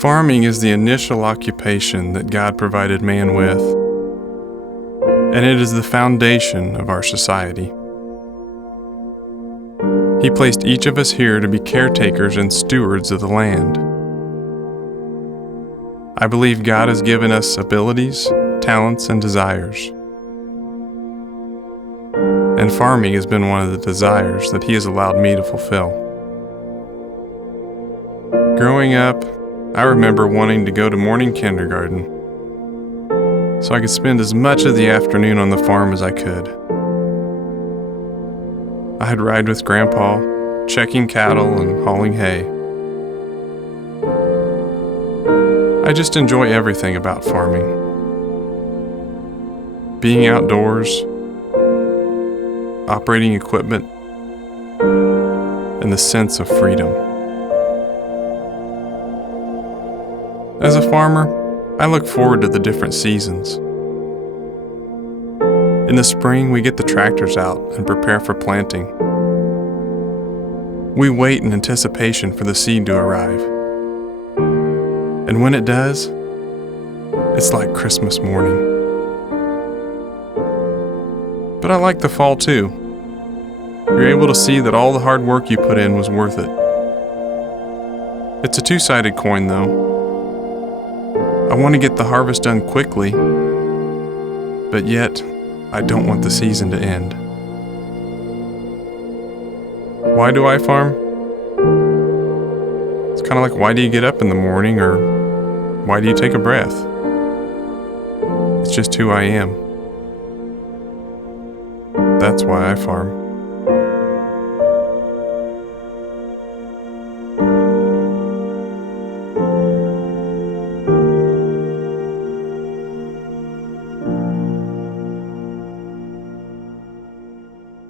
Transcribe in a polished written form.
Farming is the initial occupation that God provided man with, and it is the foundation of our society. He placed each of us here to be caretakers and stewards of the land. I believe God has given us abilities, talents, and desires. And farming has been one of the desires that He has allowed me to fulfill. Growing up, I remember wanting to go to morning kindergarten so I could spend as much of the afternoon on the farm as I could. I'd ride with Grandpa, checking cattle and hauling hay. I just enjoy everything about farming. Being outdoors, operating equipment, and the sense of freedom. As a farmer, I look forward to the different seasons. In the spring, we get the tractors out and prepare for planting. We wait in anticipation for the seed to arrive. And when it does, it's like Christmas morning. But I like the fall too. You're able to see that all the hard work you put in was worth it. It's a two-sided coin though. I want to get the harvest done quickly, but yet I don't want the season to end. Why do I farm? It's kind of like, why do you get up in the morning, or why do you take a breath? It's just who I am. That's why I farm.